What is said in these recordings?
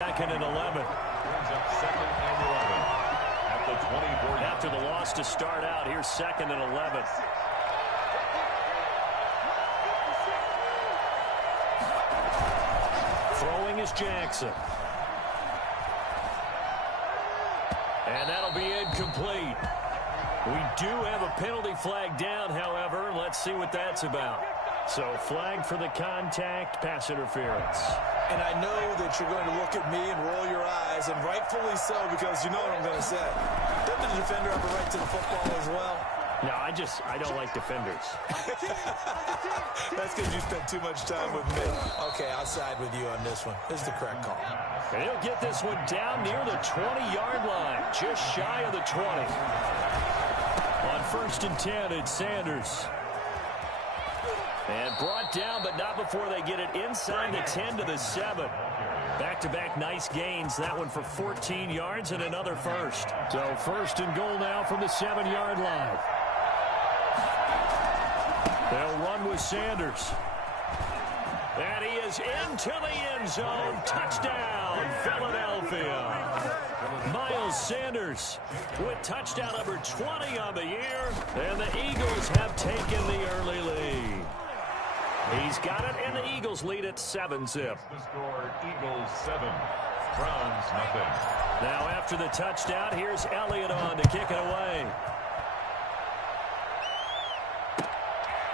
Second and 11. Brings up second and 11 at the 24. After the loss to start out, here's second and 11. Throwing is Jackson. And that'll be incomplete. We do have a penalty flag down, however. Let's see what that's about. So flag for the contact, pass interference. And I know that you're going to look at me and roll your eyes, and rightfully so, because you know what I'm going to say. Doesn't the defender have a right to the football as well? No, I don't like defenders. That's because you spent too much time with me. Okay, I'll side with you on this one. This is the correct call. And he'll get this one down near the 20-yard line, just shy of the 20. On 1st and 10, it's Sanders. And brought down, but not before they get it inside the 10 to the 7. Back-to-back nice gains. That one for 14 yards and another first. So 1st and goal now from the 7-yard line. They'll run with Sanders. And he is into the end zone. Touchdown, Philadelphia. Miles Sanders with touchdown number 20 on the year. And the Eagles have taken the early lead. He's got it, and the Eagles lead at 7-zip. The score, Eagles 7, Browns nothing. Now after the touchdown, here's Elliott on to kick it away.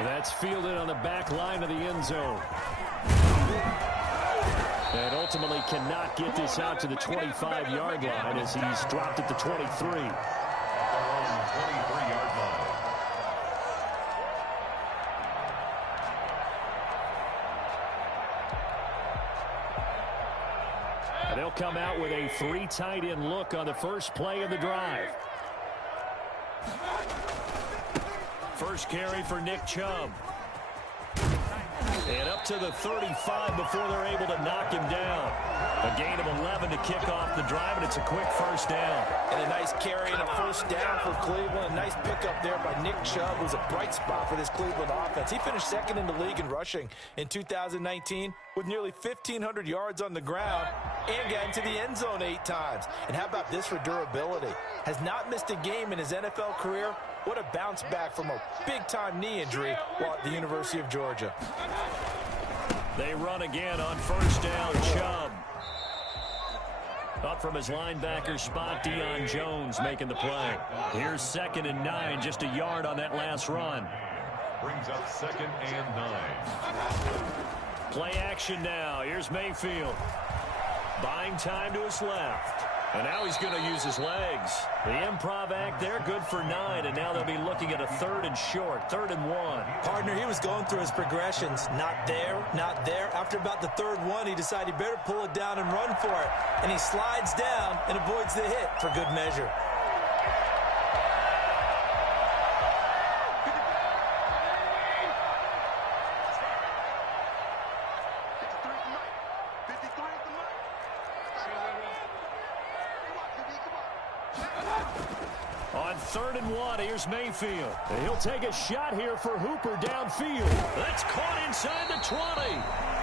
That's fielded on the back line of the end zone. And ultimately cannot get this out to the 25-yard line as he's dropped at the 23. 23-yard line. And they'll come out with a 3 tight end look on the first play of the drive. First carry for Nick Chubb. And up to the 35 before they're able to knock him down. A gain of 11 to kick off the drive, and it's a quick first down. And a nice carry and a first down for Cleveland. A nice pickup there by Nick Chubb, who's a bright spot for this Cleveland offense. He finished second in the league in rushing in 2019 with nearly 1,500 yards on the ground and got into the end zone 8 times. And how about this for durability? Has not missed a game in his NFL career. What a bounce back from a big-time knee injury while at the University of Georgia. They run again on first down. Chubb. Up from his linebacker spot, Deion Jones making the play. Here's 2nd and 9, just a yard on that last run. Brings up 2nd and 9. Play action now. Here's Mayfield. Buying time to his left. And now he's going to use his legs. The improv act there, good for 9. And now they'll be looking at a 3rd and short, 3rd and 1. Partner, he was going through his progressions. Not there, not there. After about the 3rd one, he decided he better pull it down and run for it. And he slides down and avoids the hit for good measure. On 3rd and 1, here's Mayfield. And he'll take a shot here for Hooper downfield. That's caught inside the 20.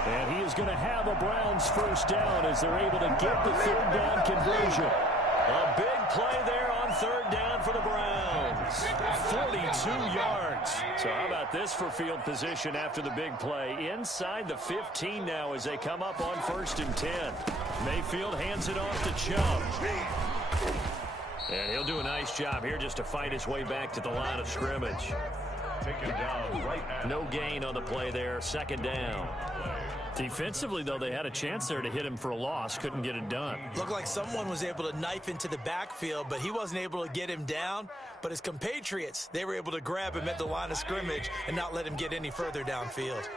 And he is going to have a Browns first down as they're able to get the 3rd down conversion. A big play there on 3rd down for the Browns. 42 yards. So how about this for field position after the big play? Inside the 15 now as they come up on 1st and 10. Mayfield hands it off to Chubb. And he'll do a nice job here just to fight his way back to the line of scrimmage. Take him down right at No gain on the play there. 2nd down. Defensively, though, they had a chance there to hit him for a loss. Couldn't get it done. Looked like someone was able to knife into the backfield, but he wasn't able to get him down. But his compatriots, they were able to grab him at the line of scrimmage and not let him get any further downfield.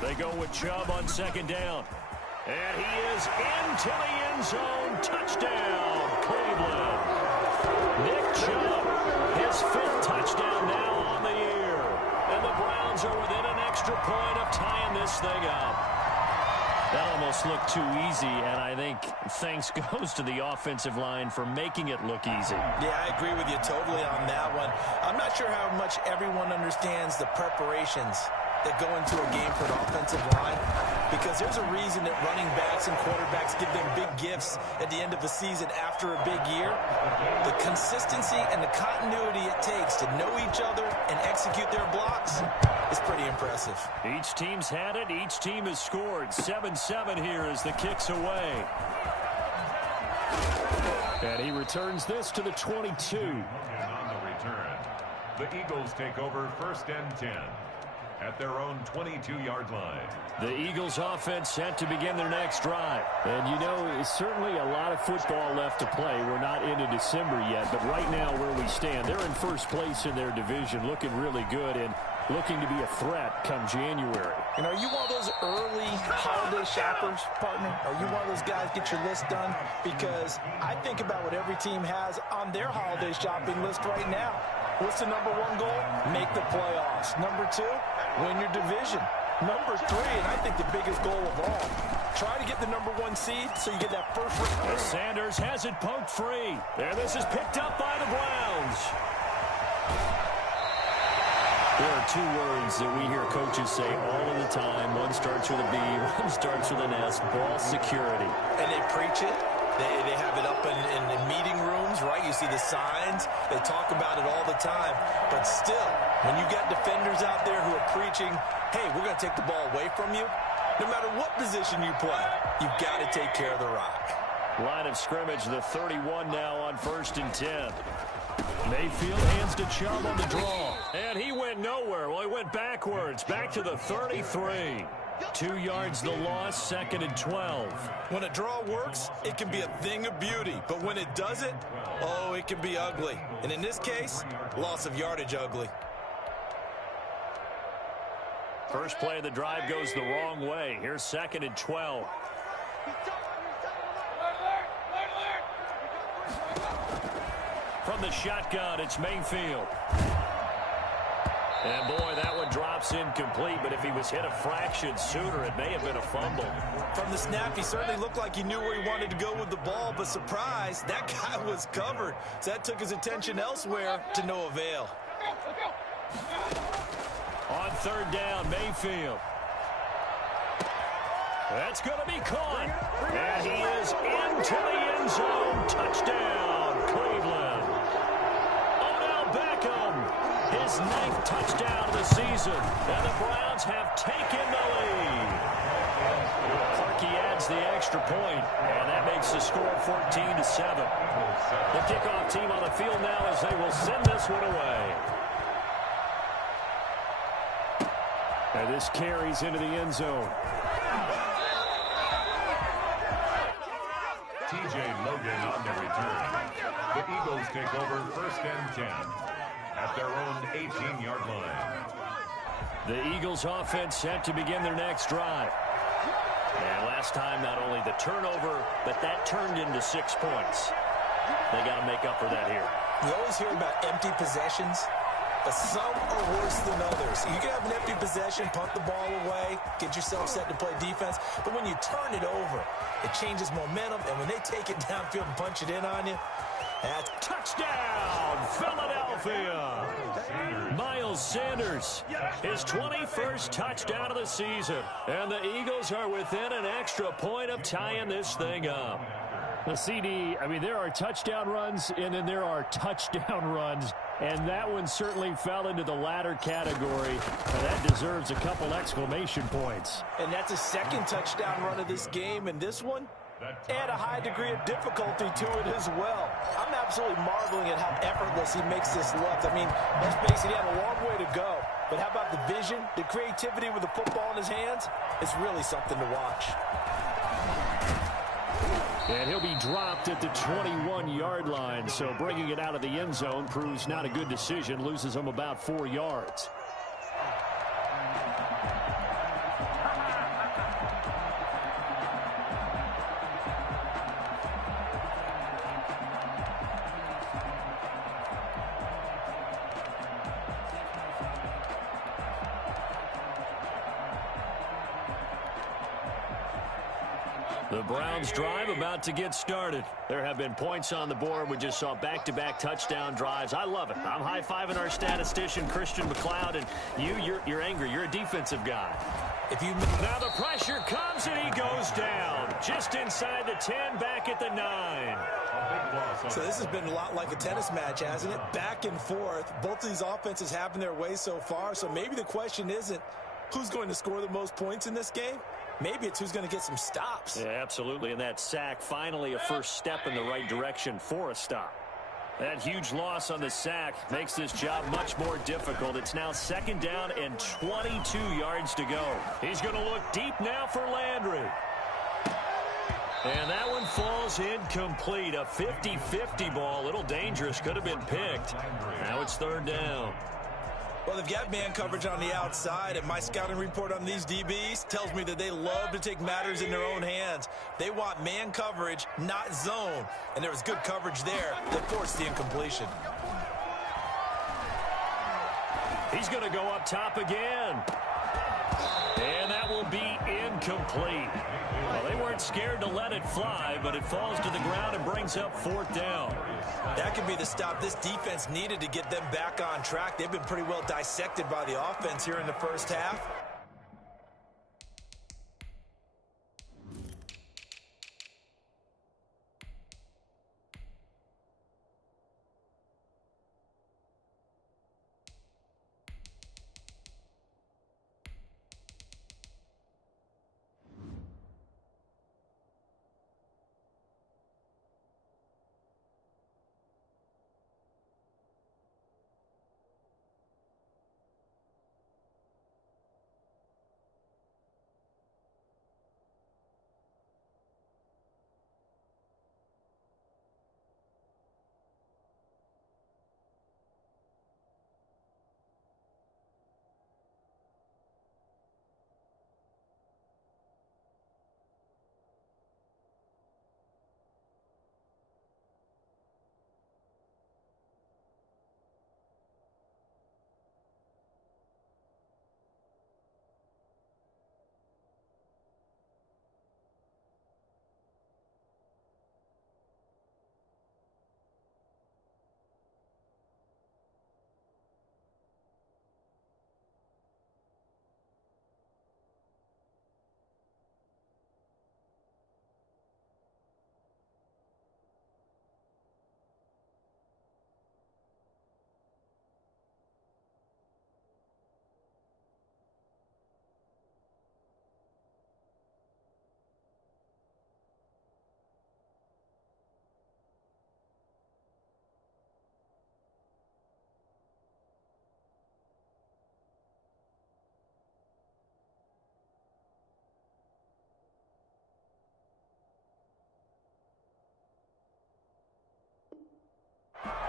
They go with Chubb on 2nd down. And he is into the end zone. Touchdown, Cleveland. Nick Chubb, his 5th touchdown now on the year. And the Browns are within an extra point of tying this thing up. That almost looked too easy, and I think thanks goes to the offensive line for making it look easy. Yeah, I agree with you totally on that one. I'm not sure how much everyone understands the preparations that go into a game for an offensive line, because there's a reason that running backs and quarterbacks give them big gifts at the end of the season after a big year. The consistency and the continuity it takes to know each other and execute their blocks is pretty impressive. Each team's had it. Each team has scored. 7-7 here as the kick's away. And he returns this to the 22. And on the return, the Eagles take over 1st and 10. At their own 22-yard line. The Eagles offense set to begin their next drive. And, you know, certainly a lot of football left to play. We're not into December yet, but right now where we stand, they're in first place in their division, looking really good and looking to be a threat come January. And are you one of those early holiday shoppers, partner? Are you one of those guys get your list done? Because I think about what every team has on their holiday shopping list right now. What's the number one goal? Make the playoffs. Number two, win your division. Number three, and I think the biggest goal of all, try to get the number one seed so you get that first round. Sanders has it poked free. There, this is picked up by the Browns. There are two words that we hear coaches say all of the time. One starts with a B, one starts with an S, ball security. And they preach it. They have it up in meeting rooms, right? You see the signs. They talk about it all the time. But still, when you got defenders out there who are preaching, hey, we're going to take the ball away from you, no matter what position you play, you've got to take care of the rock. Line of scrimmage, the 31 now on 1st and 10. Mayfield hands to Chubb on the draw. And he went nowhere. Well, he went backwards, back to the 33. 2 yards the loss, 2nd and 12. When a draw works, it can be a thing of beauty. But when it doesn't, oh, it can be ugly. And in this case, loss of yardage ugly. First play of the drive goes the wrong way. Here's 2nd and 12. From the shotgun, it's Mayfield. And, boy, that one drops incomplete, but if he was hit a fraction sooner, it may have been a fumble. From the snap, he certainly looked like he knew where he wanted to go with the ball, but surprise, that guy was covered. So that took his attention elsewhere to no avail. On 3rd down, Mayfield. That's going to be caught. And he is into the end zone. Touchdown, Cleveland. Odell Beckham. His 9th touchdown of the season, and the Browns have taken the lead. Clarkey adds the extra point, and that makes the score 14-7. The kickoff team on the field now as they will send this one away. And this carries into the end zone. T.J. Logan on the return. The Eagles take over 1st and 10. At their own 18-yard line. The Eagles offense set to begin their next drive. And last time, not only the turnover, but that turned into 6 points. They got to make up for that here. You always hear about empty possessions, but some are worse than others. You can have an empty possession, punt the ball away, get yourself set to play defense, but when you turn it over, it changes momentum, and when they take it downfield and punch it in on you, that's touchdown, Philadelphia. Miles Sanders, his 21st touchdown of the season. And the Eagles are within an extra point of tying this thing up. The CD, I mean, there are touchdown runs, and then there are touchdown runs. And that one certainly fell into the latter category. And that deserves a couple exclamation points. And that's a 2nd touchdown run of this game. And this one, add a high degree of difficulty to it as well. I'm absolutely marveling at how effortless he makes this look. I mean, let's face it, he had a long way to go. But how about the vision, the creativity with the football in his hands? It's really something to watch. And he'll be dropped at the 21-yard line. So bringing it out of the end zone proves not a good decision. Loses him about 4 yards. The Browns drive about to get started. There have been points on the board. We just saw back-to-back touchdown drives. I love it. I'm high-fiving our statistician, Christian McLeod, and you're angry. You're a defensive guy. Now the pressure comes, and he goes down. Just inside the 10, back at the 9. So this has been a lot like a tennis match, hasn't it? Back and forth. Both of these offenses having their way so far. So maybe the question isn't who's going to score the most points in this game. Maybe it's who's going to get some stops. Yeah, absolutely. And that sack, finally a first step in the right direction for a stop. That huge loss on the sack makes this job much more difficult. It's now 2nd down and 22 yards to go. He's going to look deep now for Landry. And that one falls incomplete. A 50-50 ball. A little dangerous. Could have been picked. Now it's 3rd down. Well, they've got man coverage on the outside, and my scouting report on these DBs tells me that they love to take matters in their own hands. They want man coverage, not zone. And there was good coverage there that forced the incompletion. He's going to go up top again. And that will be incomplete. Well, they weren't scared to let it fly, but it falls to the ground and brings up 4th down. That could be the stop this defense needed to get them back on track. They've been pretty well dissected by the offense here in the first half.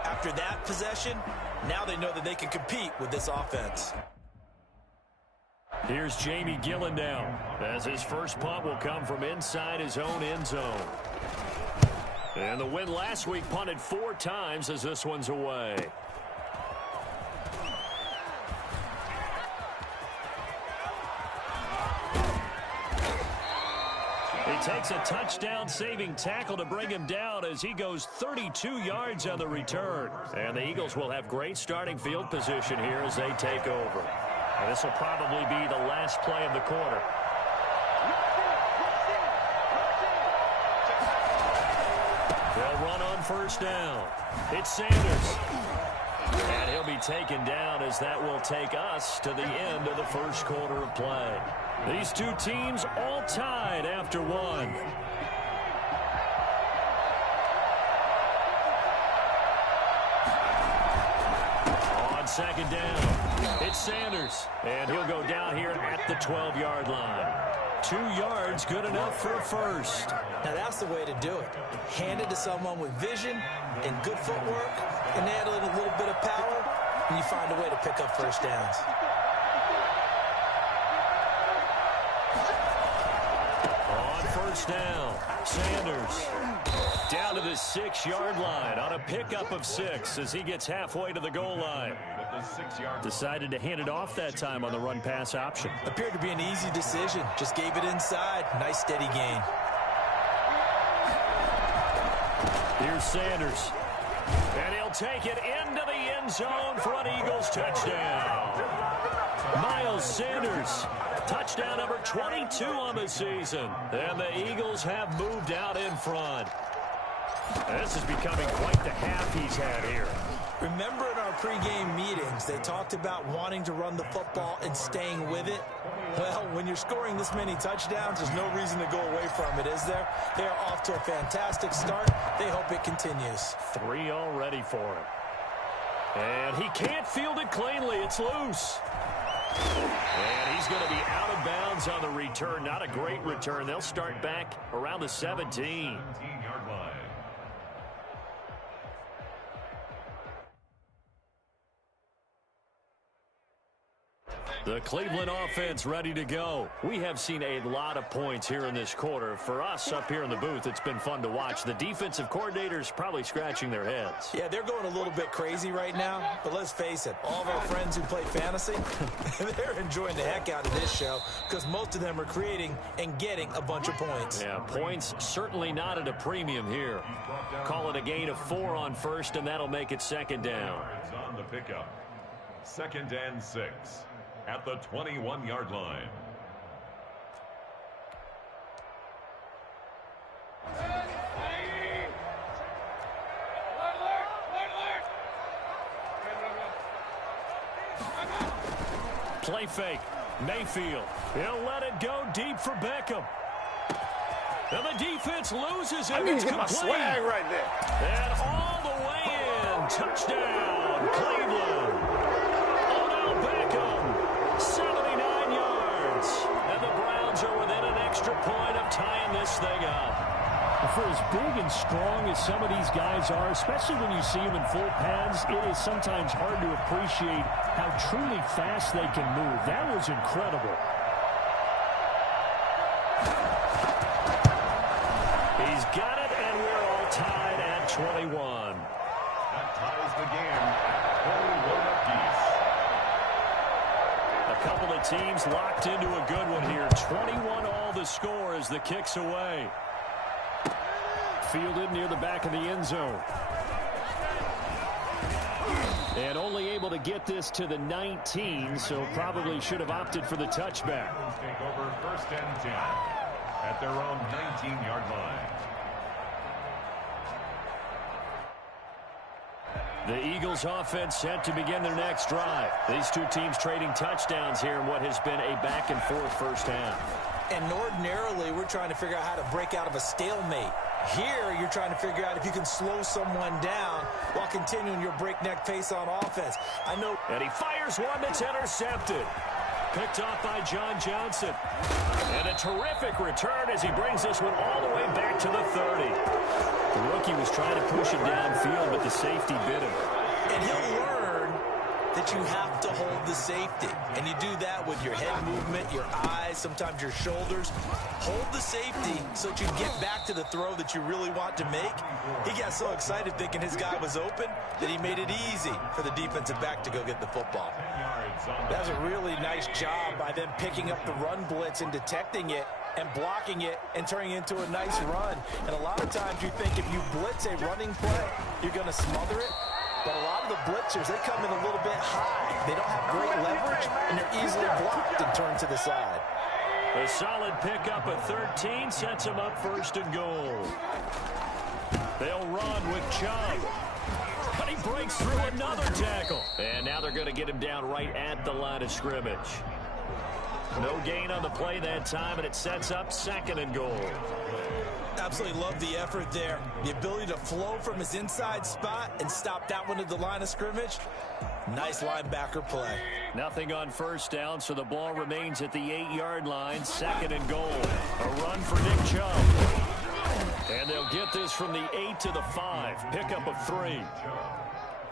After that possession, now they know that they can compete with this offense. Here's Jamie Gillen now, as his first punt will come from inside his own end zone. And the win last week punted 4 times as this one's away. He takes a touchdown-saving tackle to bring him down as he goes 32 yards on the return. And the Eagles will have great starting field position here as they take over. And this will probably be the last play of the quarter. They'll run on first down. It's Sanders. And he'll be taken down as that will take us to the end of the first quarter of play. These two teams all tied after 1. On 2nd down, it's Sanders. And he'll go down here at the 12-yard line. 2 yards, good enough for a first. Now that's the way to do it. Hand it to someone with vision and good footwork, and add a little bit of power, and you find a way to pick up first downs. First down, Sanders down to the 6-yard line on a pickup of 6 as he gets halfway to the goal line. Decided to hand it off that time on the run-pass option. Appeared to be an easy decision. Just gave it inside. Nice steady gain. Here's Sanders. And he'll take it into the end zone for an Eagles touchdown. Miles Sanders, touchdown number 22 on the season. And the Eagles have moved out in front. This is becoming quite the half he's had here. Remember in our pregame meetings, they talked about wanting to run the football and staying with it? Well, when you're scoring this many touchdowns, there's no reason to go away from it, is there? They are off to a fantastic start. They hope it continues. 3 already for him. And he can't field it cleanly. It's loose. And he's going to be out of bounds on the return. Not a great return. They'll start back around the 17. 17-yard line. The Cleveland offense ready to go. We have seen a lot of points here in this quarter. For us up here in the booth, it's been fun to watch. The defensive coordinators probably scratching their heads. Yeah, they're going a little bit crazy right now, but let's face it, all of our friends who play fantasy, they're enjoying the heck out of this show because most of them are creating and getting a bunch of points. Yeah, points certainly not at a premium here. Call it a gain of 4 on first, and that'll make it second down. It's on the pickup. 2nd and 6. At the 21-yard line. Play fake. Mayfield. He'll let it go deep for Beckham. And the defense loses it. I need It's to get my complete. swag right there. And all the way in. Touchdown, Cleveland. Odell Beckham, 79 yards. And the Browns are within an extra point of tying this thing up. For as big and strong as some of these guys are, especially when you see them in full pads, it is sometimes hard to appreciate how truly fast they can move. That was incredible. He's got it, and we're all tied at 21. That ties the game at 21 apiece. A couple of teams locked into a good one here. 21 all the score as the kick's away. Fielded near the back of the end zone. And only able to get this to the 19, so probably should have opted for the touchback. Take over 1st and 10 at their own 19-yard line. The Eagles offense set to begin their next drive. These two teams trading touchdowns here in what has been a back-and-forth first half. And ordinarily, we're trying to figure out how to break out of a stalemate. Here, you're trying to figure out if you can slow someone down while continuing your breakneck pace on offense. I know. And he fires one that's intercepted. Picked off by John Johnson. And a terrific return as he brings this one all the way back to the 30. The rookie was trying to push it downfield, but the safety bit him. And he'll learn that you have to hold the safety. And you do that with your head movement, your eyes, sometimes your shoulders. Hold the safety so that you get back to the throw that you really want to make. He got so excited thinking his guy was open that he made it easy for the defensive back to go get the football. That was a really nice job by them picking up the run blitz and detecting it and blocking it and turning it into a nice run. And a lot of times you think if you blitz a running play, you're going to smother it. But a lot of the blitzers, they come in a little bit high. They don't have great leverage, and they're easily blocked and turned to the side. A solid pickup at 13 sets him up 1st and goal. They'll run with Chubb. But he breaks through another tackle. And now they're going to get him down right at the line of scrimmage. No gain on the play that time, and it sets up 2nd and goal. Absolutely love the effort there. The ability to flow from his inside spot and stop that one at the line of scrimmage. Nice linebacker play. Nothing on 1st down, so the ball remains at the 8-yard line. 2nd and goal. A run for Nick Chubb. And they'll get this from the 8 to the 5. Pickup of 3.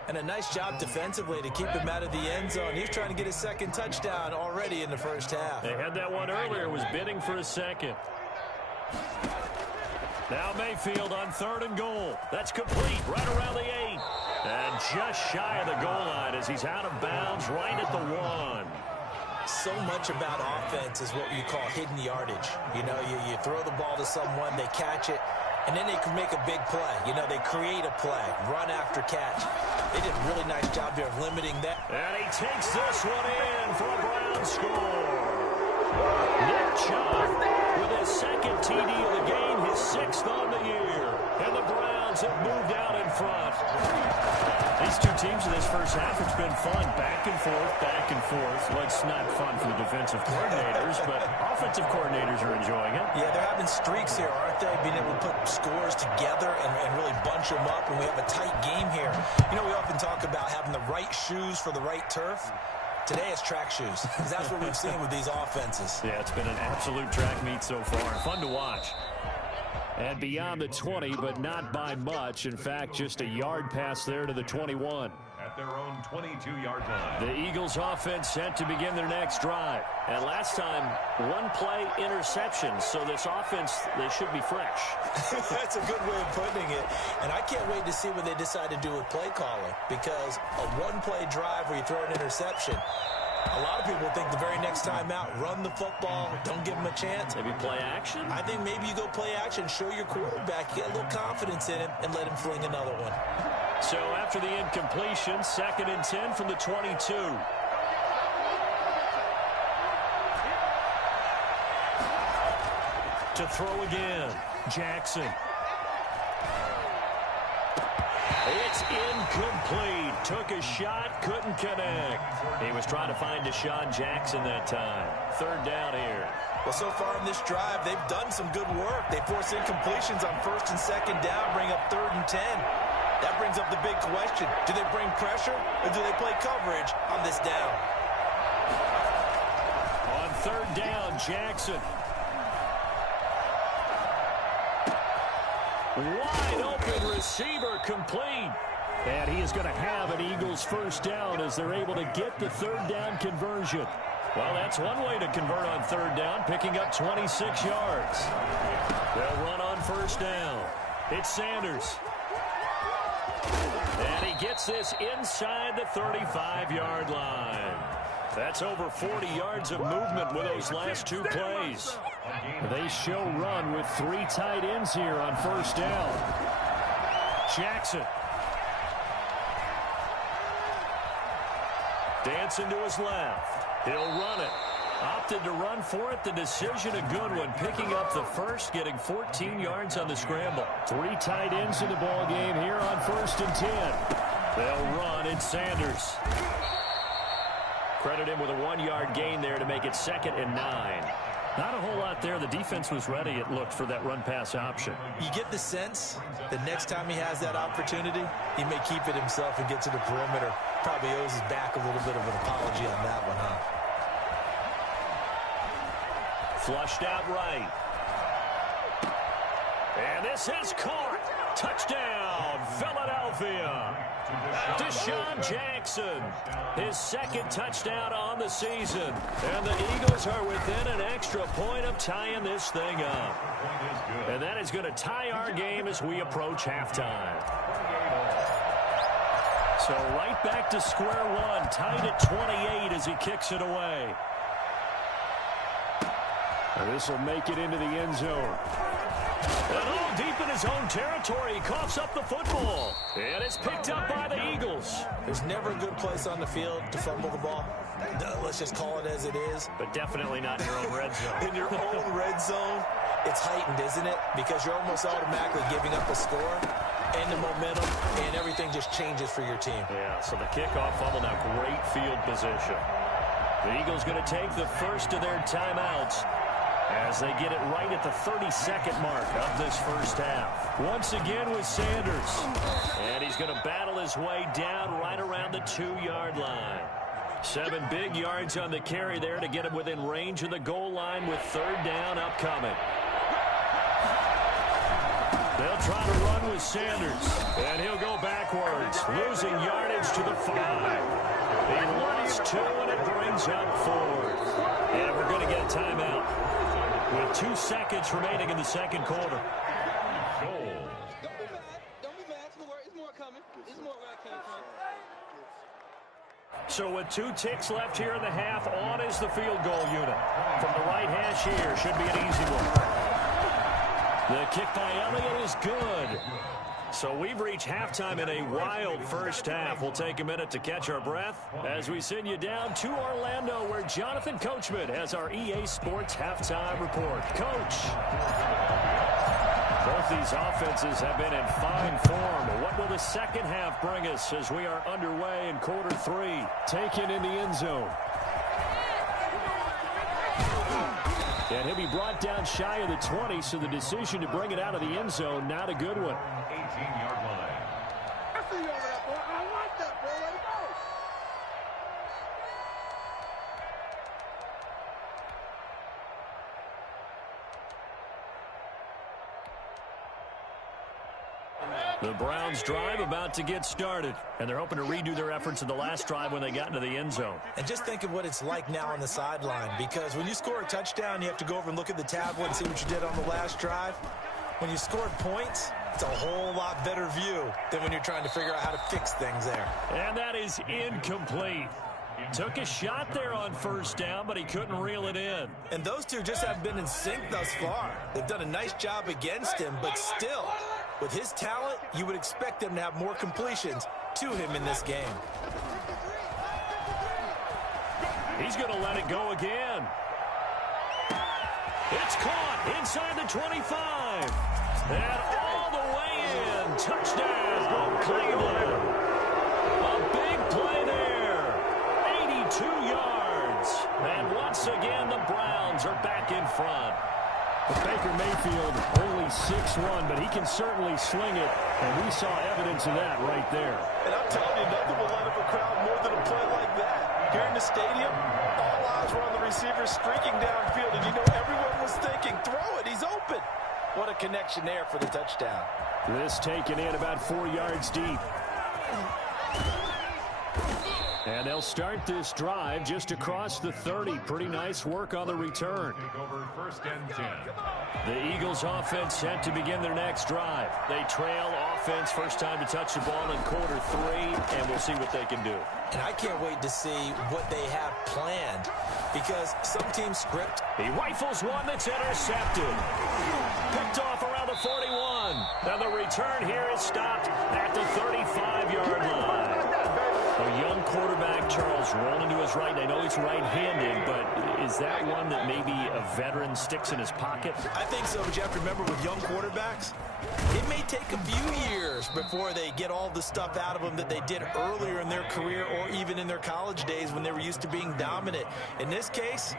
And a nice job defensively to keep him out of the end zone. He's trying to get his 2nd touchdown already in the first half. They had that one earlier, was bidding for a 2nd. Now Mayfield on 3rd and goal. That's complete right around the 8. And just shy of the goal line as he's out of bounds right at the 1. So much about offense is what you call hidden yardage. You know, you throw the ball to someone, they catch it, and then they can make a big play. You know, they create a play, run after catch. They did a really nice job there of limiting that. And he takes this one in for a Browns score. Nick Chubb with his second TD of the game, his 6th on the year. And the Browns have moved out in front. These two teams in this first half, it's been fun. Back and forth, back and forth. Well, it's not fun for the defensive coordinators, but offensive coordinators are enjoying it. Yeah, they're having streaks here, aren't they? Being able to put scores together and really bunch them up, and we have a tight game here. You know, we often talk about having the right shoes for the right turf. Today it's track shoes, because that's what we've seen with these offenses. Yeah, it's been an absolute track meet so far. Fun to watch. And beyond the 20, but not by much. In fact, just a yard pass there to the 21. At their own 22-yard line. The Eagles offense set to begin their next drive. And last time, one play interception. So this offense, they should be fresh. That's a good way of putting it. And I can't wait to see what they decide to do with play calling. Because a one-play drive where you throw an interception, a lot of people think the very next time out, run the football, don't give them a chance. Maybe play action? I think maybe you go play action, show your quarterback, get a little confidence in him, and let him fling another one. So after the incompletion, 2nd and 10 from the 22. To throw again, Jackson. It's incomplete. Took a shot, couldn't connect. He was trying to find Deshaun Jackson that time. 3rd down here. Well, so far in this drive, they've done some good work. They force incompletions on 1st and 2nd down, bring up 3rd and 10. That brings up the big question. Do they bring pressure or do they play coverage on this down? On 3rd down, Jackson. Wide open receiver complete. And he is going to have an Eagles 1st down as they're able to get the 3rd down conversion. Well, that's one way to convert on 3rd down, picking up 26 yards. They'll run on 1st down. It's Sanders. And he gets this inside the 35-yard line. That's over 40 yards of movement with those last 2 plays. They show run with 3 tight ends here on 1st down. Jackson. Dancing to his left. He'll run it. Opted to run for it. The decision a good one. Picking up the 1st, getting 14 yards on the scramble. 3 tight ends in the ball game here on 1st and 10. They'll run. It's Sanders. Credit him with a 1-yard gain there to make it 2nd and 9. Not a whole lot there. The defense was ready, it looked, for that run-pass option. You get the sense that next time he has that opportunity, he may keep it himself and get to the perimeter. Probably owes his back a little bit of an apology on that one, huh? Flushed out right. And this is caught. Touchdown, Philadelphia. Deshaun Jackson, his 2nd touchdown on the season. And the Eagles are within an extra point of tying this thing up. And that is going to tie our game as we approach halftime. So right back to square one, tied at 28 as he kicks it away. And this will make it into the end zone. And all deep in his own territory, he coughs up the football. And it's picked up by the Eagles. There's never a good place on the field to fumble the ball. Let's just call it as it is. But definitely not in your own red zone. In your own red zone, it's heightened, isn't it? Because you're almost automatically giving up a score and the momentum, and everything just changes for your team. Yeah, so the kickoff fumble, now great field position. The Eagles going to take the first of their timeouts as they get it right at the 32nd mark of this first half. Once again with Sanders. And he's going to battle his way down right around the 2-yard line. 7 big yards on the carry there to get him within range of the goal line with 3rd down upcoming. They'll try to run with Sanders. And he'll go backwards, losing yardage to the 5. He lost 2, and it brings up 4th. And we're going to get a timeout with 2 seconds remaining in the second quarter. Don't be mad. It's more coming. It's more where I came from. So with 2 ticks left here in the half, on is the field goal unit. From the right hash here, should be an easy one. The kick by Elliott is good. So we've reached halftime in a wild first half. We'll take a minute to catch our breath as we send you down to Orlando, where Jonathan Coachman has our EA Sports halftime report. Coach. Both these offenses have been in fine form. What will the second half bring us as we are underway in quarter 3? Taken in the end zone. And he'll be brought down shy of the 20, so the decision to bring it out of the end zone, not a good one. 18-yard line. I see you over there, boy. I like that, boy. Let it go. The Browns drive about to get started, and they're hoping to redo their efforts in the last drive when they got into the end zone. And just think of what it's like now on the sideline, because when you score a touchdown, you have to go over and look at the tablet and see what you did on the last drive. When you scored points, it's a whole lot better view than when you're trying to figure out how to fix things there. And that is incomplete. Took a shot there on first down, but he couldn't reel it in. And those two just haven't been in sync thus far. They've done a nice job against him, but still, with his talent, you would expect them to have more completions to him in this game. He's going to let it go again. It's caught inside the 25. And all the way in. Touchdown, Cleveland. A big play there. 82 yards. And once again, the Browns are back in front. But Baker Mayfield only 6'1", but he can certainly sling it, and we saw evidence of that right there. And I'm telling you, nothing will light up a crowd more than a play like that. Here in the stadium, all eyes were on the receiver streaking downfield, and you know everyone was thinking, throw it, he's open. What a connection there for the touchdown. This taken in about 4 yards deep. And they'll start this drive just across the 30. Pretty nice work on the return. Take over first and 10. The Eagles offense set to begin their next drive. They trail offense, first time to touch the ball in quarter 3, and we'll see what they can do. And I can't wait to see what they have planned, because some teams script. He rifles one that's intercepted. Picked off around the 41. Now the return here is stopped at the 35-yard line. A young quarterback, Charles, rolling to his right. I know he's right-handed, but is that one that maybe a veteran sticks in his pocket? I think so, but you have to remember with young quarterbacks, it may take a few years before they get all the stuff out of them that they did earlier in their career or even in their college days when they were used to being dominant. In this case,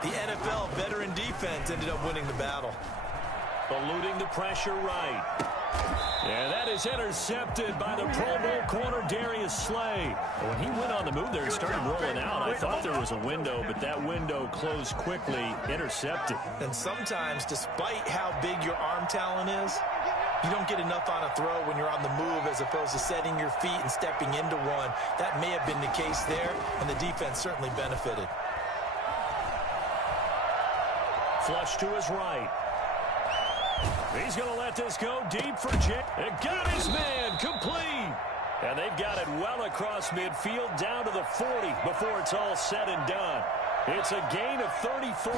the NFL veteran defense ended up winning the battle. Eluding the pressure right. And that is intercepted by the Pro Bowl corner, Darius Slay. When he went on the move there, he started rolling out. I thought there was a window, but that window closed quickly, intercepted. And sometimes, despite how big your arm talent is, you don't get enough on a throw when you're on the move as opposed to setting your feet and stepping into one. That may have been the case there, and the defense certainly benefited. Flush to his right. He's going to let this go deep for Jake. It got his man complete. And they've got it well across midfield down to the 40 before it's all said and done. It's a gain of 34.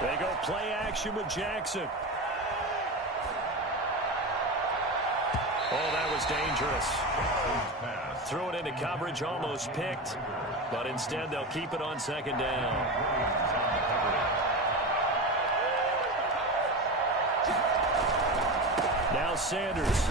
They go play action with Jackson. Oh, that was dangerous. Threw it into coverage, almost picked. But instead, they'll keep it on second down. Now Sanders.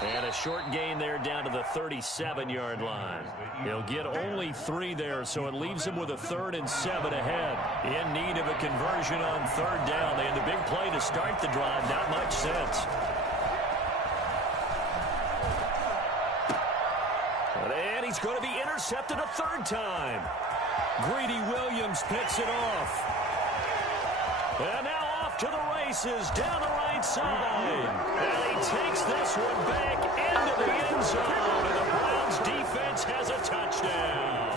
And a short gain there down to the 37-yard line. He'll get only 3 there, so it leaves him with a 3rd and 7 ahead. In need of a conversion on 3rd down. They had the big play to start the drive. Not much sense. And he's going to be intercepted a 3rd time. Greedy Williams picks it off. And now off to the races down the right side. And he takes this one back into the end zone. And the Browns defense has a touchdown.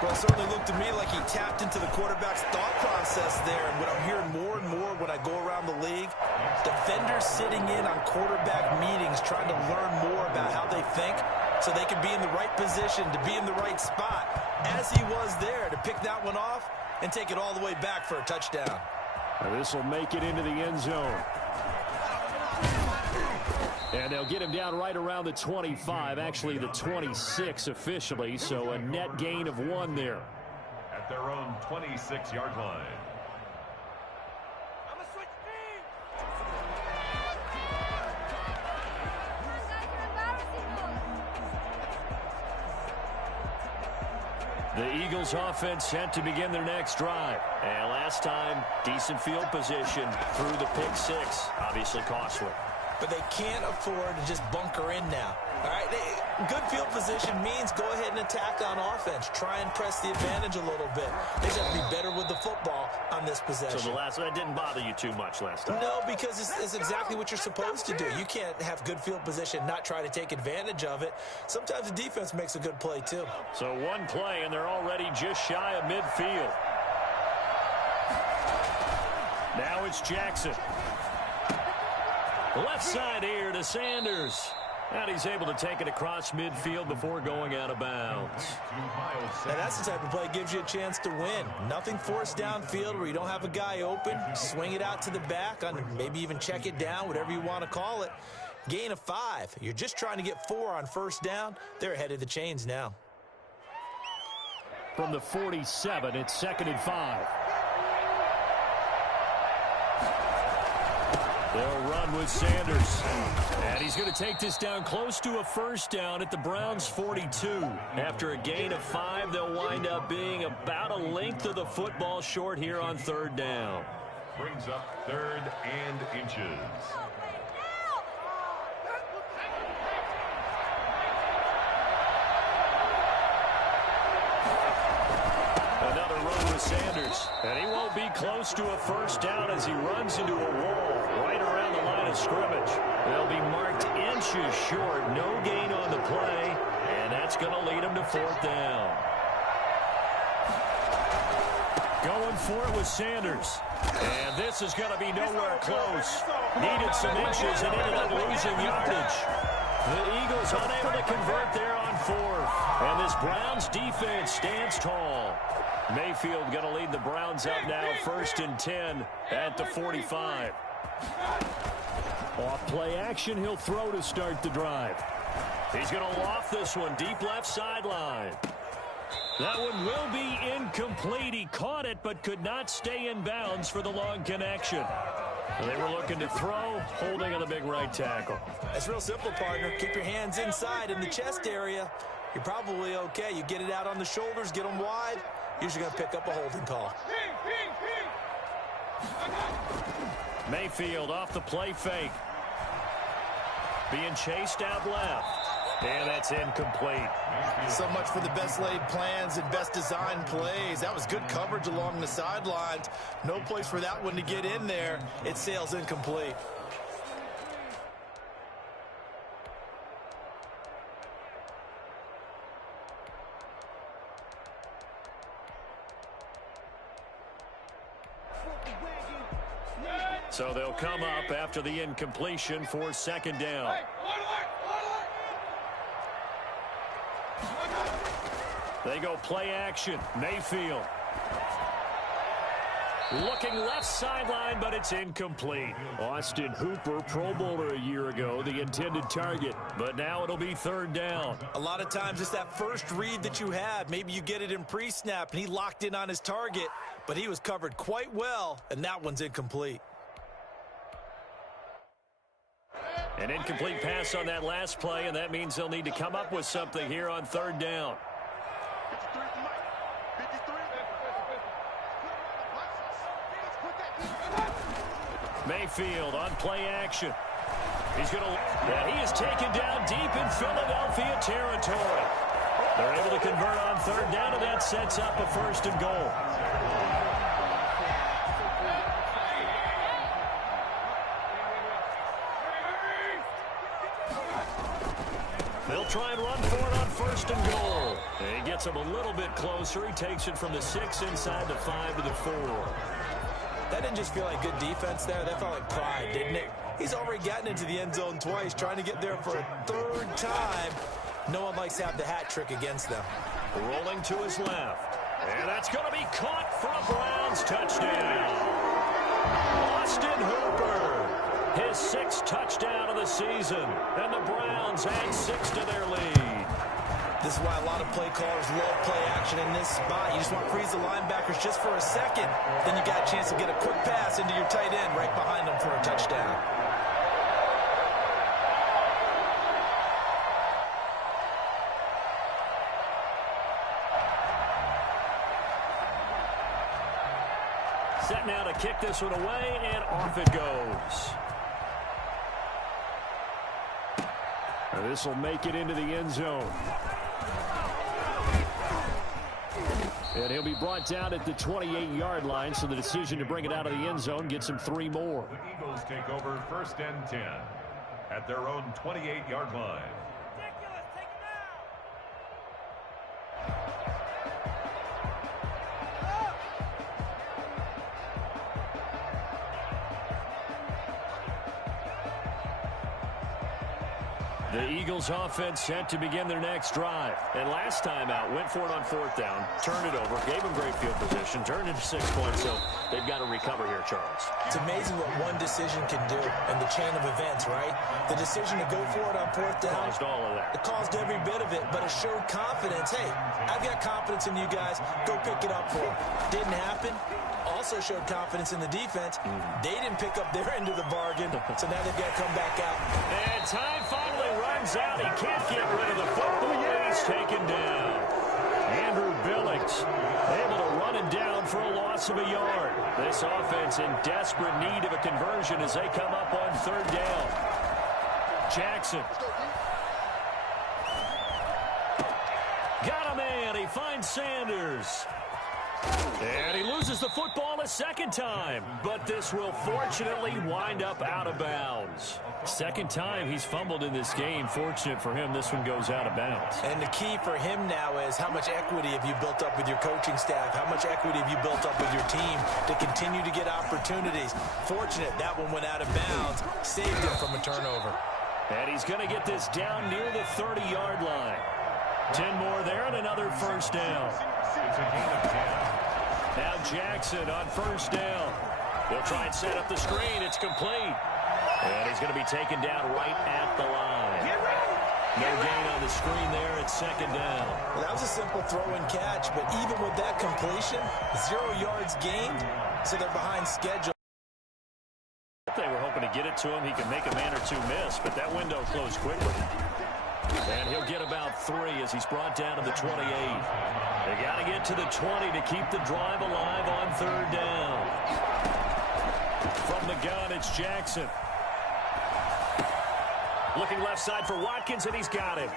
Well, it certainly looked to me like he tapped into the quarterback's thought process there. And what I'm hearing more and more when I go around the league, defenders sitting in on quarterback meetings trying to learn more about how they think so they can be in the right position, to be in the right spot, as he was there to pick that one off and take it all the way back for a touchdown. This will make it into the end zone. And they'll get him down right around the 25, actually the 26 officially, so a net gain of 1 there. At their own 26-yard line. The Eagles offense set to begin their next drive. And last time, decent field position through the pick 6. Obviously costly. But they can't afford to just bunker in now. All right, good field position means go ahead and attack on offense. Try and press the advantage a little bit. They just have to be better with the football on this possession. So that didn't bother you too much last time? No, because it's exactly what you're supposed to do. You can't have good field position, not try to take advantage of it. Sometimes the defense makes a good play, too. So one play, and they're already just shy of midfield. Now it's Jackson. Left side here to Sanders. And he's able to take it across midfield before going out of bounds. Now that's the type of play that gives you a chance to win. Nothing forced downfield where you don't have a guy open. Swing it out to the back, maybe even check it down, whatever you want to call it. Gain of 5. You're just trying to get 4 on first down. They're ahead of the chains now. From the 47, it's 2nd and 5. They'll run with Sanders. And he's going to take this down close to a first down at the Browns' 42. After a gain of 5, they'll wind up being about a length of the football short here on 3rd down. Brings up 3rd and inches. Another run with Sanders. And he won't be close to a first down as he runs into a wall right around the line of scrimmage. They'll be marked inches short. No gain on the play. And that's going to lead him to 4th down. Going for it with Sanders. And this is going to be nowhere close. Needed some inches and ended up losing yardage. The Eagles unable to convert there on 4th. And this Browns defense stands tall. Mayfield going to lead the Browns up now, 1st and 10 at the 45. Off play action, he'll throw to start the drive. He's going to loft this one deep left sideline. That one will be incomplete. He caught it but could not stay in bounds for the long connection. They were looking to throw, holding on the big right tackle. It's real simple, partner. Keep your hands inside in the chest area. You're probably okay. You get it out on the shoulders, get them wide. Usually going to pick up a holding call. Mayfield off the play fake. Being chased out left. And that's incomplete. So much for the best laid plans and best designed plays. That was good coverage along the sidelines. No place for that one to get in there. It sails incomplete. So they'll come up after the incompletion for 2nd down. They go play action. Mayfield. Looking left sideline, but it's incomplete. Austin Hooper, Pro Bowler a year ago, the intended target. But now it'll be 3rd down. A lot of times it's that first read that you have. Maybe you get it in pre-snap, and he locked in on his target, but he was covered quite well, and that one's incomplete. An incomplete pass on that last play, and that means they'll need to come up with something here on 3rd down. Mayfield on play action. He's going to, and he is taken down deep in Philadelphia territory. They're able to convert on 3rd down, and that sets up a 1st and goal. They'll try and run for it on 1st and goal. And he gets him a little bit closer. He takes it from the 6 inside the 5 to the 4. That didn't just feel like good defense there. That felt like pride, didn't it? He's already gotten into the end zone twice, trying to get there for a 3rd time. No one likes to have the hat trick against them. Rolling to his left. And that's going to be caught for a Browns touchdown. Austin Hooper, his 6th touchdown of the season, and the Browns add 6 to their lead. This is why a lot of play callers love play action in this spot. You just want to freeze the linebackers just for a second. Then you got a chance to get a quick pass into your tight end right behind them for a touchdown. Set now to kick this one away, and off it goes. This will make it into the end zone. And he'll be brought down at the 28-yard line, so the decision to bring it out of the end zone gets him 3 more. The Eagles take over 1st and 10 at their own 28-yard line. The Eagles offense set to begin their next drive. And last time out, went for it on 4th down, turned it over, gave them great field position, turned it to 6 points, so they've got to recover here, Charles. It's amazing what one decision can do in the chain of events, right? The decision to go for it on 4th down. Caused all of that. It caused every bit of it, but it showed confidence. Hey, I've got confidence in you guys. Go pick it up for them. Didn't happen. Also showed confidence in the defense. They didn't pick up their end of the bargain, so now they've got to come back out. And time finally runs out. He can't get rid of the football. He's taken down. Andrew Billings able to run it down for a loss of a yard. This offense in desperate need of a conversion as they come up on 3rd down. Jackson. Got a man. He finds Sanders. And he loses the football a 2nd time, but this will fortunately wind up out of bounds. 2nd time he's fumbled in this game. Fortunate for him, this one goes out of bounds. And the key for him now is how much equity have you built up with your coaching staff? How much equity have you built up with your team to continue to get opportunities? Fortunate that one went out of bounds, saved him from a turnover. And he's going to get this down near the 30-yard line. 10 more there and another 1st down. It's a gain of 10. Now Jackson on 1st down. They'll try and set up the screen. It's complete. And he's going to be taken down right at the line. No gain on the screen there at 2nd down. Well, that was a simple throw and catch, but even with that completion, 0 yards gained, so they're behind schedule. They were hoping to get it to him. He can make a man or two miss, but that window closed quickly. And he'll get about 3 as he's brought down to the 28. They got to get to the 20 to keep the drive alive on 3rd down. From the gun, it's Jackson. Looking left side for Watkins, and he's got him.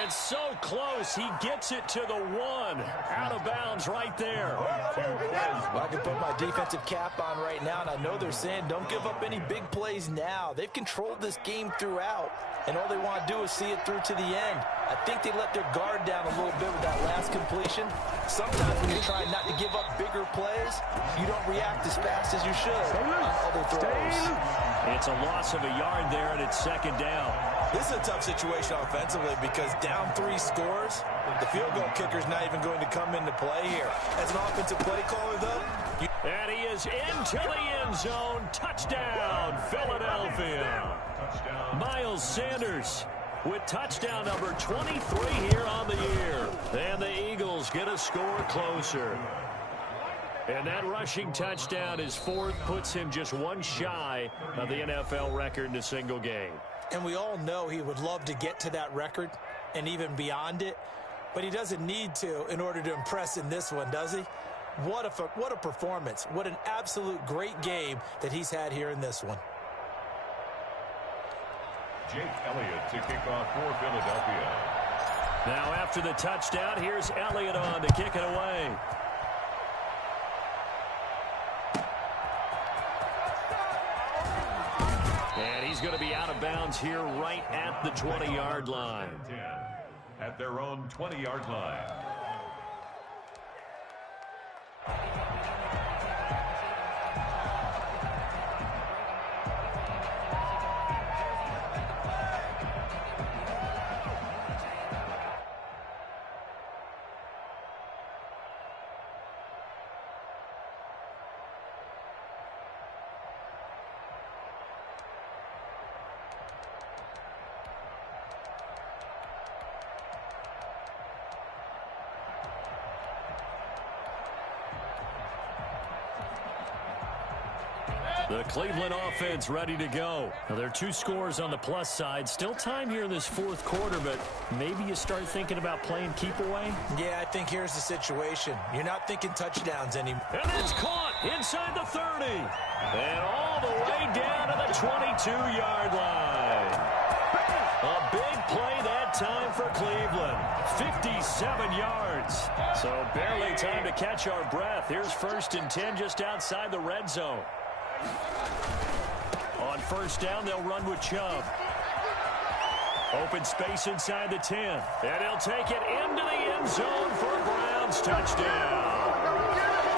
And so close, he gets it to the 1. Out of bounds right there. Well, I can put my defensive cap on right now, and I know they're saying don't give up any big plays now. They've controlled this game throughout, and all they want to do is see it through to the end. I think they let their guard down a little bit with that last completion. Sometimes when you're trying not to give up bigger plays, you don't react as fast as you should on other throws. It's a loss of a yard there, and it's 2nd down. This is a tough situation offensively because down 3 scores, the field goal kicker's not even going to come into play here. As an offensive play caller, though, and he is into the end zone. Touchdown, Philadelphia. Miles Sanders with touchdown number 23 here on the year. And the Eagles get a score closer. And that rushing touchdown is 4th, puts him just 1 shy of the NFL record in a single game. And we all know he would love to get to that record and even beyond it, but he doesn't need to in order to impress in this one, does he? What a performance. What an absolute great game that he's had here in this one. Jake Elliott to kick off for Philadelphia. Now after the touchdown, here's Elliott on to kick it away. And he's going to be out of bounds here right at the 20-yard line. At their own 20-yard line. The Cleveland offense ready to go. Now, there are 2 scores on the plus side. Still time here in this fourth quarter, but maybe you start thinking about playing keep away? Yeah, I think here's the situation. You're not thinking touchdowns anymore. And it's caught inside the 30. And all the way down to the 22-yard line. A big play that time for Cleveland. 57 yards. So barely time to catch our breath. Here's 1st and 10 just outside the red zone. On 1st down, they'll run with Chubb. Open space inside the 10. And he'll take it into the end zone for a Browns touchdown.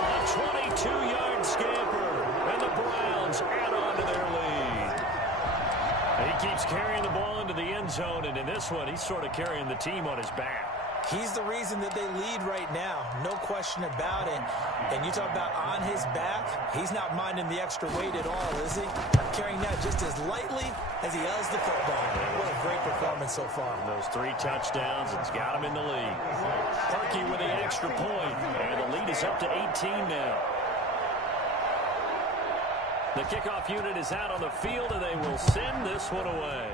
A 22-yard scamper. And the Browns add on to their lead. He keeps carrying the ball into the end zone, and in this one, he's sort of carrying the team on his back. He's the reason that they lead right now. No question about it. And you talk about on his back, he's not minding the extra weight at all, is he? Carrying that just as lightly as he does the football. What a great performance so far. Those 3 touchdowns, it's got him in the lead. Parkey with the extra point, and the lead is up to 18 now. The kickoff unit is out on the field, and they will send this one away.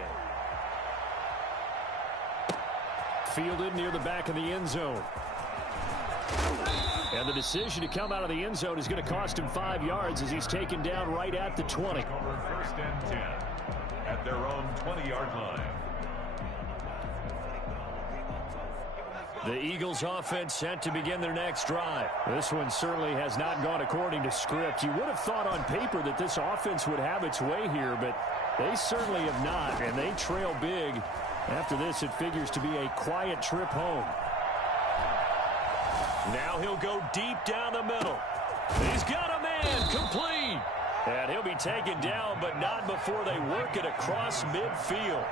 Fielded near the back of the end zone. And the decision to come out of the end zone is going to cost him 5 yards as he's taken down right at the 20. Over 1st and 10 at their own 20-yard line. The Eagles offense set to begin their next drive. This one certainly has not gone according to script. You would have thought on paper that this offense would have its way here, but they certainly have not, and they trail big. After this, it figures to be a quiet trip home. Now he'll go deep down the middle. He's got a man complete. And he'll be taken down, but not before they work it across midfield.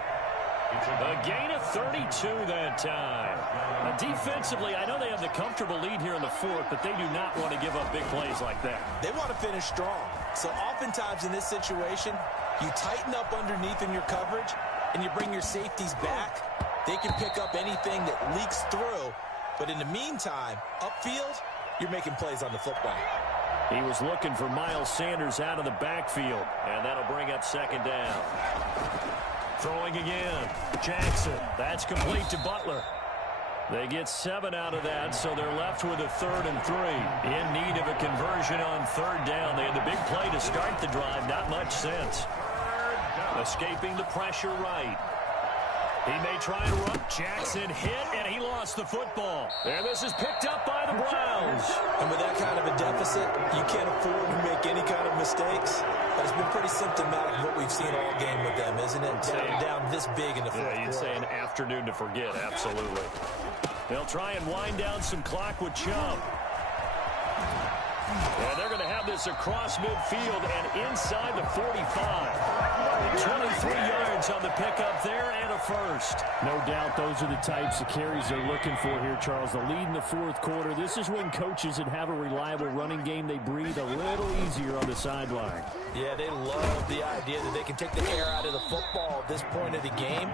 A gain of 32 that time. Now, defensively, I know they have the comfortable lead here in the fourth, but they do not want to give up big plays like that. They want to finish strong. So oftentimes in this situation, you tighten up underneath in your coverage, and you bring your safeties back. They can pick up anything that leaks through. But in the meantime, upfield, you're making plays on the football. He was looking for Miles Sanders out of the backfield, and that'll bring up 2nd down. Throwing again. Jackson. That's complete to Butler. They get 7 out of that, so they're left with a 3rd and 3. In need of a conversion on 3rd down. They had the big play to start the drive. Not much sense. Escaping the pressure right. He may try and run. Jackson hit, and he lost the football. And this is picked up by the Browns. And with that kind of a deficit, you can't afford to make any kind of mistakes. But it's been pretty symptomatic of what we've seen all game with them, isn't it? Down this big in the fourth quarter. You'd say an afternoon to forget, absolutely. They'll try and wind down some clock with Chubb. And they're going to have this across midfield and inside the 45. 23 yards on the pickup there and a first. No doubt those are the types of carries they're looking for here, Charles. The lead in the fourth quarter. This is when coaches that have a reliable running game, they breathe a little easier on the sideline. Yeah, they love the idea that they can take the air out of the football at this point of the game.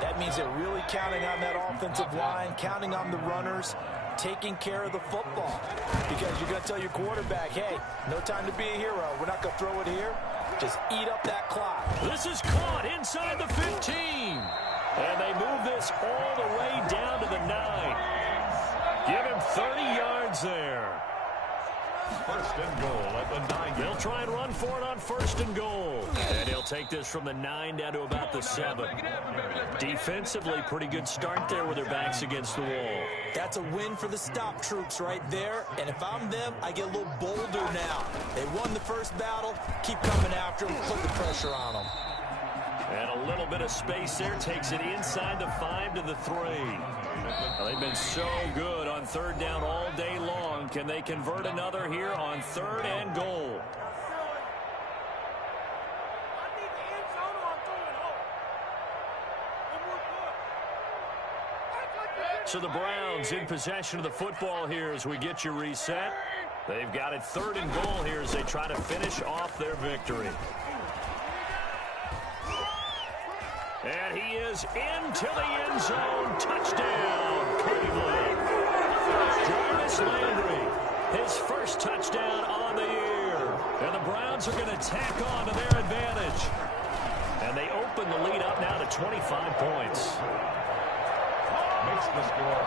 That means they're really counting on that offensive line, counting on the runners, taking care of the football. Because you're going to tell your quarterback, hey, no time to be a hero. We're not going to throw it here. Just eat up that clock. This is caught inside the 15. And they move this all the way down to the 9. Give him 30 yards there. 1st and goal at the 9. They'll try and run for it on 1st and goal. And he'll take this from the 9 down to about the 7. Defensively, pretty good start there with their backs against the wall. That's a win for the stop troops right there. And if I'm them, I get a little bolder now. They won the first battle. Keep coming after them. Put the pressure on them. And a little bit of space there takes it inside the 5 to the 3. Well, they've been so good on 3rd down all day long. Can they convert another here on 3rd and goal? So the Browns in possession of the football here as we get you reset. They've got it 3rd and goal here as they try to finish off their victory. And he is into the end zone. Touchdown, Cleveland. Jarvis Landry, his first touchdown on the year. And the Browns are going to tack on to their advantage. And they open the lead up now to 25 points. Makes the score